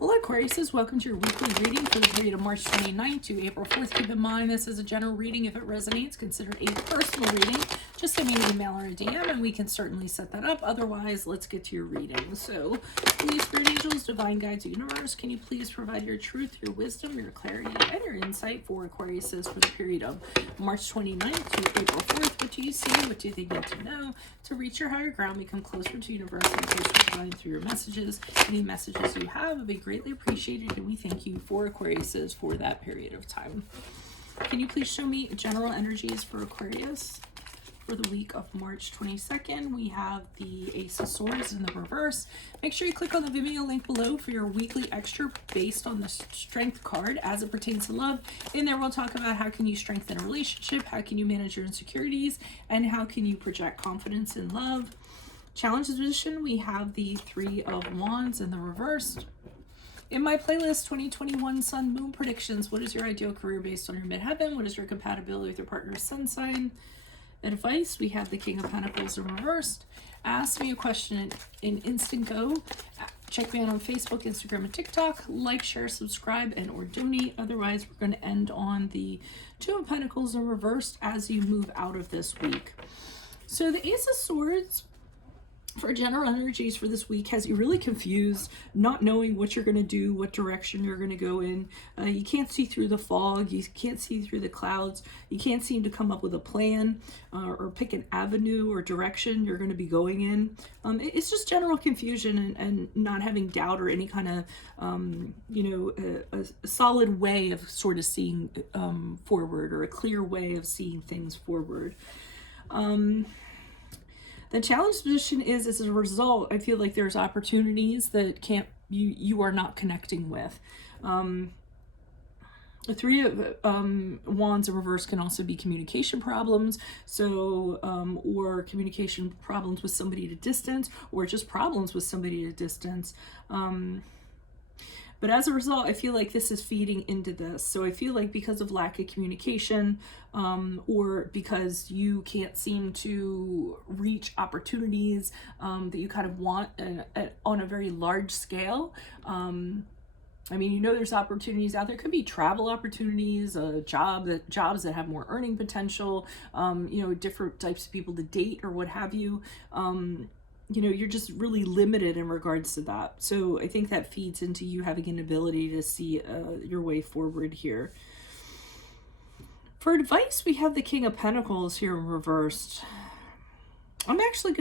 Hello Aquarius, welcome to your weekly reading for the period of March 29th to April 4th. Keep in mind this is a general reading. If it resonates, consider it a personal reading. Just send me an email or a DM and we can certainly set that up. Otherwise, let's get to your reading. So, please, Spirit Angels, Divine Guides, Universe, can you please provide your truth, your wisdom, your clarity, and your insight for Aquarius for the period of March 29th to April 4th? What do you see? What do you think you need to know to reach your higher ground, become closer to Universe, and closer to Divine through your messages? Any messages you have will be greatly appreciated, and we thank you for Aquarius for that period of time. Can you please show me general energies for Aquarius for the week of March 22nd? We have the Ace of Swords in the reverse. Make sure you click on the Vimeo link below for your weekly extra based on the Strength card as it pertains to love. In there, we'll talk about how can you strengthen a relationship, how can you manage your insecurities, and how can you project confidence in love. Challenge position, we have the Three of Wands in the reverse. In my playlist, 2021 Sun Moon predictions. What is your ideal career based on your midheaven? What is your compatibility with your partner's sun sign? Advice, we have the King of Pentacles in reversed. Ask me a question in instant go. Check me out on Facebook, Instagram, and TikTok. Like, share, subscribe, and or donate. Otherwise, we're going to end on the Two of Pentacles in reversed as you move out of this week. So the Ace of Swords for general energies for this week has you really confused, not knowing what you're going to do, what direction you're going to go in. You can't see through the fog, you can't see through the clouds, you can't seem to come up with a plan or pick an avenue or direction you're going to be going in. It's just general confusion and not having doubt or any kind of a solid way of sort of seeing forward, or a clear way of seeing things forward. The challenge position is, as a result, I feel like there's opportunities that you are not connecting with. The Three of Wands in reverse can also be communication problems. So, or communication problems with somebody at a distance, or just problems with somebody at a distance. But as a result, I feel like this is feeding into this. So I feel like because of lack of communication, or because you can't seem to reach opportunities that you kind of want on a very large scale. I mean, there's opportunities out there. It could be travel opportunities, jobs that have more earning potential, different types of people to date or what have you. You're just really limited in regards to that. So I think that feeds into you having an ability to see your way forward here. For advice, we have the King of Pentacles here reversed. I'm actually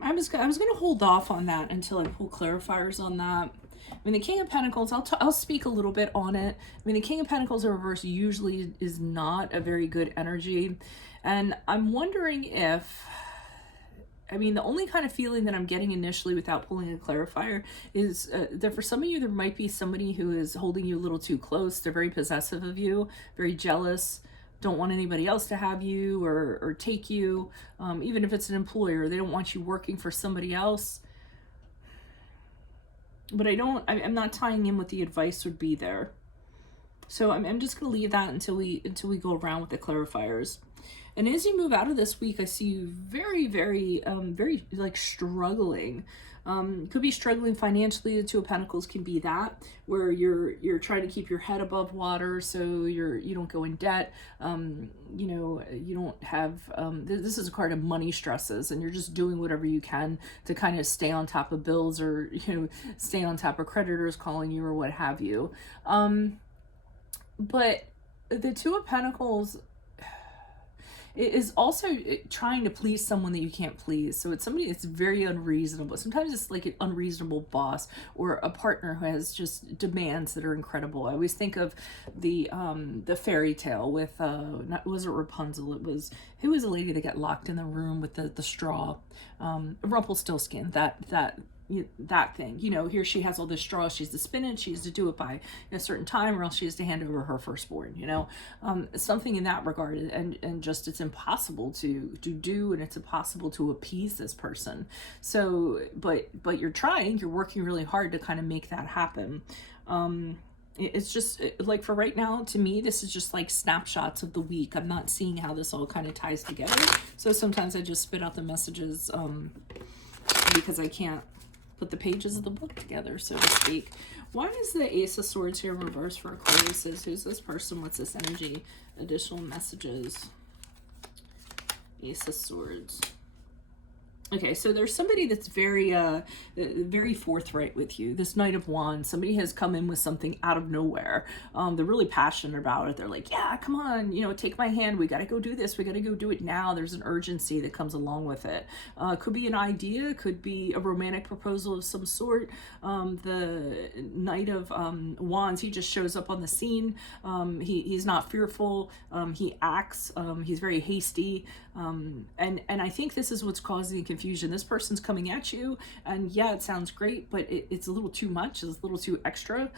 I was gonna hold off on that until I pull clarifiers on that. I mean, the King of Pentacles, I'll speak a little bit on it. I mean, the King of Pentacles in reverse usually is not a very good energy. And I'm wondering if, the only kind of feeling that I'm getting initially without pulling a clarifier is that for some of you, there might be somebody who is holding you a little too close. They're very possessive of you, very jealous, don't want anybody else to have you or take you. Even if it's an employer, they don't want you working for somebody else. But I'm not tying in what the advice would be there. So I'm just going to leave that until we go around with the clarifiers. And as you move out of this week, I see you very, very, very like struggling. Could be struggling financially. The Two of Pentacles can be that, where you're trying to keep your head above water so you don't go in debt. You don't have, this is a card of money stresses, and you're just doing whatever you can to kind of stay on top of bills, or, stay on top of creditors calling you or what have you. But the Two of Pentacles is also trying to please someone that you can't please. So it's somebody that's very unreasonable. Sometimes it's like an unreasonable boss or a partner who has just demands that are incredible. I always think of the fairy tale with was it Rapunzel? Who was the lady that got locked in the room with the straw? Rumpelstiltskin. That thing, here she has all this straw, she's to spin it, she has to do it by a certain time, or else she has to hand over her firstborn, something in that regard. And just, it's impossible to do, and it's impossible to appease this person. So, but you're working really hard to kind of make that happen. It's just like, for right now, to me, this is just like snapshots of the week. I'm not seeing how this all kind of ties together. So sometimes I just spit out the messages because I can't put the pages of the book together, so to speak. Why is the Ace of Swords here in reverse for Aquarius? Who's this person? What's this energy? Additional messages. Ace of Swords. Okay, so there's somebody that's very forthright with you. This Knight of Wands, somebody has come in with something out of nowhere. They're really passionate about it. They're like, yeah, come on, you know, take my hand. We got to go do this. We got to go do it now. There's an urgency that comes along with it. Could be an idea, could be a romantic proposal of some sort. The Knight of Wands, he just shows up on the scene. He's not fearful. He acts. He's very hasty. And I think this is what's causing confusion. This person's coming at you, and yeah, it sounds great, but it's a little too much. It's a little too extra.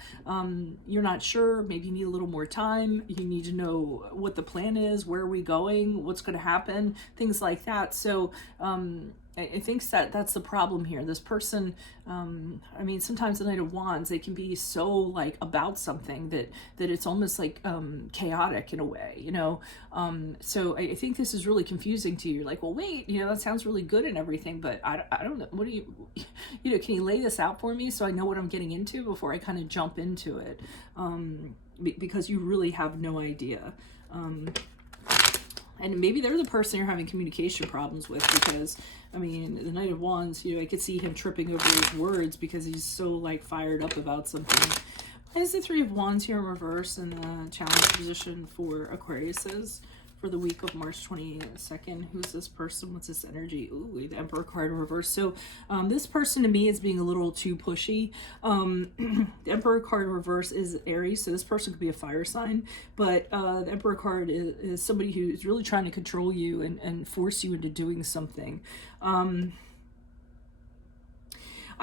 You're not sure. Maybe you need a little more time. You need to know what the plan is. Where are we going? What's going to happen? Things like that. So I think that's the problem here. This person, I mean, sometimes the Knight of Wands, they can be so like about something that it's almost like chaotic in a way, you know. So I think this is really confusing to you. You're like, well, wait, you know, that sounds really good and everything, but I don't know. What do you know, can you lay this out for me so I know what I'm getting into before I kind of jump into it? Because you really have no idea. And maybe they're the person you're having communication problems with, because, I mean, the Knight of Wands, you know, I could see him tripping over his words because he's so, like, fired up about something. Why is the Three of Wands here in reverse in the challenge position for Aquariuses for the week of March 22nd? Who's this person? What's this energy? Ooh, the Emperor card in reverse. So this person to me is being a little too pushy. The Emperor card in reverse is Aries, so this person could be a fire sign, but the Emperor card is somebody who's really trying to control you and force you into doing something. I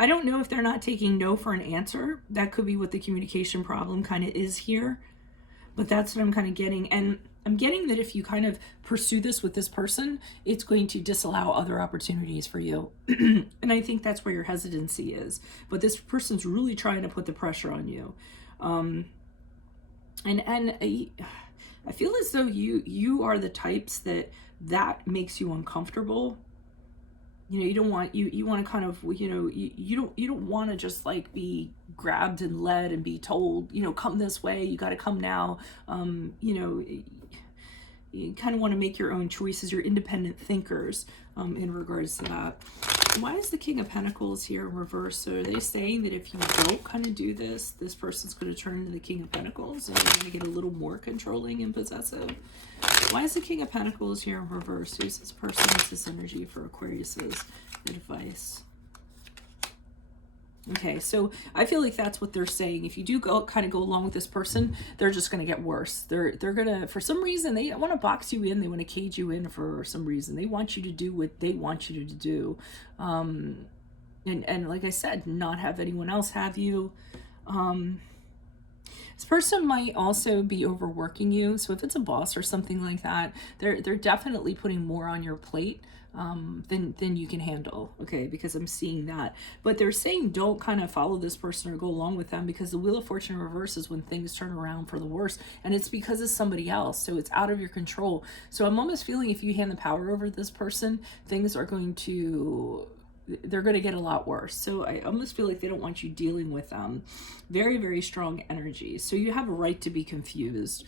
don't know if they're not taking no for an answer. That could be what the communication problem kind of is here, but that's what I'm kind of getting. And I'm getting that if you kind of pursue this with this person, it's going to disallow other opportunities for you. And I think that's where your hesitancy is. But this person's really trying to put the pressure on you. And I feel as though you are the types that makes you uncomfortable. You know, you don't want, you want to kind of, you know, you don't want to just like be grabbed and led and be told, you know, come this way, you got to come now. You know, you kind of want to make your own choices. You're independent thinkers in regards to that. Why is the King of Pentacles here in reverse? So are they saying that if you don't kind of do this, this person's going to turn into the King of Pentacles and you're going to get a little more controlling and possessive? Why is the King of Pentacles here in reverse? Who's this person? What's this energy for Aquarius's advice? Okay, so I feel like that's what they're saying. If you do go along with this person, they're just going to get worse. They're going to, for some reason, they want to box you in. They want to cage you in for some reason. They want you to do what they want you to do. And like I said, not have anyone else have you. This person might also be overworking you. So if it's a boss or something like that, they're definitely putting more on your plate than you can handle, okay, because I'm seeing that. But they're saying don't kind of follow this person or go along with them, because the Wheel of Fortune reverses when things turn around for the worse, and it's because of somebody else, so it's out of your control. So I'm almost feeling if you hand the power over to this person, things are going to, they're going to get a lot worse. So I almost feel like they don't want you dealing with them. Very, very strong energy. So you have a right to be confused.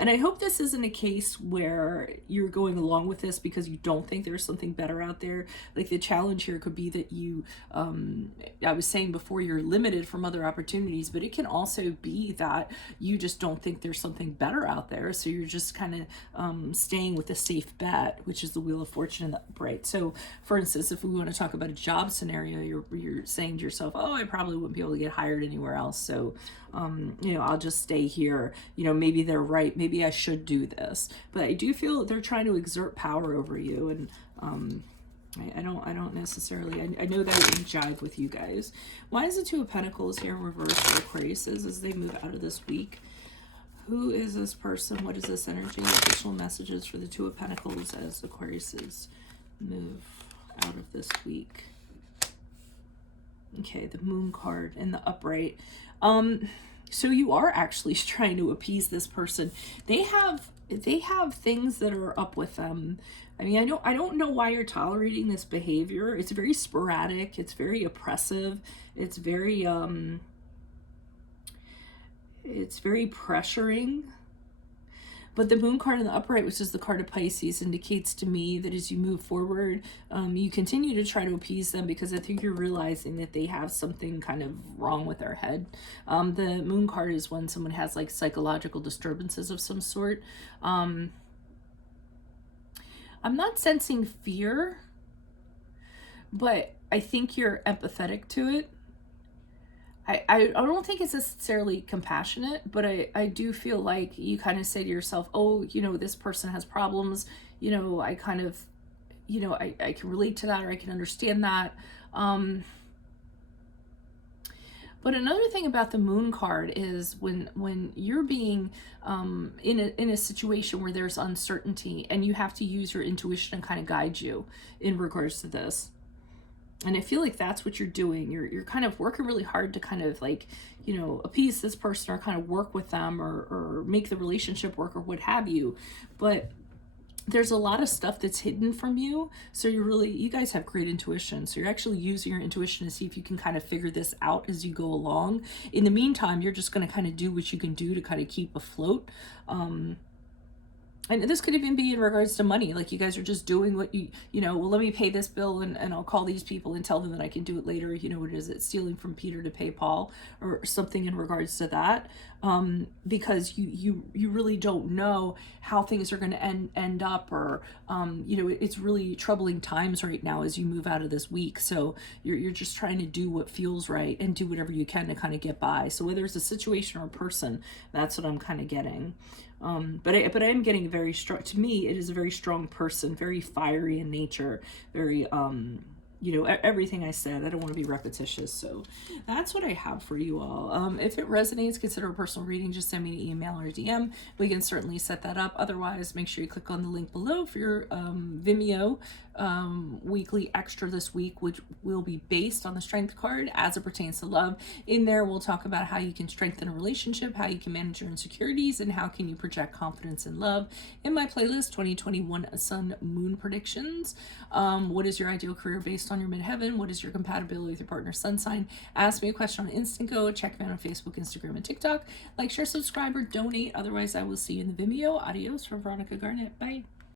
And I hope this isn't a case where you're going along with this because you don't think there's something better out there. Like the challenge here could be that you, I was saying before, you're limited from other opportunities, but it can also be that you just don't think there's something better out there. So you're just kind of staying with a safe bet, which is the Wheel of Fortune and the upright. So for instance, if we want to talk about a job scenario, you're saying to yourself, oh, I probably wouldn't be able to get hired anywhere else. So, you know, I'll just stay here. You know, maybe they're right. Maybe I should do this. But I do feel they're trying to exert power over you. And I don't necessarily, I know that it wouldn't jive with you guys. Why is the Two of Pentacles here in reverse for Aquariuses as they move out of this week? Who is this person? What is this energy? Additional messages for the Two of Pentacles as Aquariuses move out of this week. Okay, the Moon card and the upright. So you are actually trying to appease this person. They have they have things that are up with them. I mean, I don't know why you're tolerating this behavior. It's very sporadic. It's very oppressive. It's very pressuring. But the moon card in the upright, which is the card of Pisces, indicates to me that as you move forward, you continue to try to appease them, because I think you're realizing that they have something kind of wrong with their head. The moon card is when someone has like psychological disturbances of some sort. I'm not sensing fear, but I think you're empathetic to it. I don't think it's necessarily compassionate, but I do feel like you kind of say to yourself, oh, you know, this person has problems, you know, I kind of, you know, I can relate to that, or I can understand that. But another thing about the moon card is when you're being in a situation where there's uncertainty, and you have to use your intuition to kind of guide you in regards to this. And I feel like that's what you're doing. You're kind of working really hard to kind of like, you know, appease this person, or kind of work with them, or make the relationship work, or what have you. But there's a lot of stuff that's hidden from you. So you guys have great intuition. So you're actually using your intuition to see if you can kind of figure this out as you go along. In the meantime, you're just going to kind of do what you can do to kind of keep afloat. And this could even be in regards to money. Like you guys are just doing what you know, well, let me pay this bill and I'll call these people and tell them that I can do it later. You know, what is it? Stealing from Peter to pay Paul, or something in regards to that. Because you really don't know how things are going to end up, or, you know, it's really troubling times right now as you move out of this week. So you're just trying to do what feels right and do whatever you can to kind of get by. So whether it's a situation or a person, that's what I'm kind of getting. But I am getting very strong. To me, it is a very strong person, very fiery in nature, very, you know, everything I said. I don't want to be repetitious. So that's what I have for you all. If it resonates, consider a personal reading. Just send me an email or a DM. We can certainly set that up. Otherwise, make sure you click on the link below for your Vimeo weekly extra this week, which will be based on the strength card as it pertains to love. In there, we'll talk about how you can strengthen a relationship, how you can manage your insecurities, and how can you project confidence in love. In my playlist, 2021 Sun Moon Predictions. What is your ideal career based on your midheaven? What is your compatibility with your partner's sun sign? Ask me a question on Instant Go. Check me out on Facebook, Instagram, and TikTok. Like, share, subscribe, or donate. Otherwise, I will see you in the Vimeo. Adios from Veronica Garnett. Bye.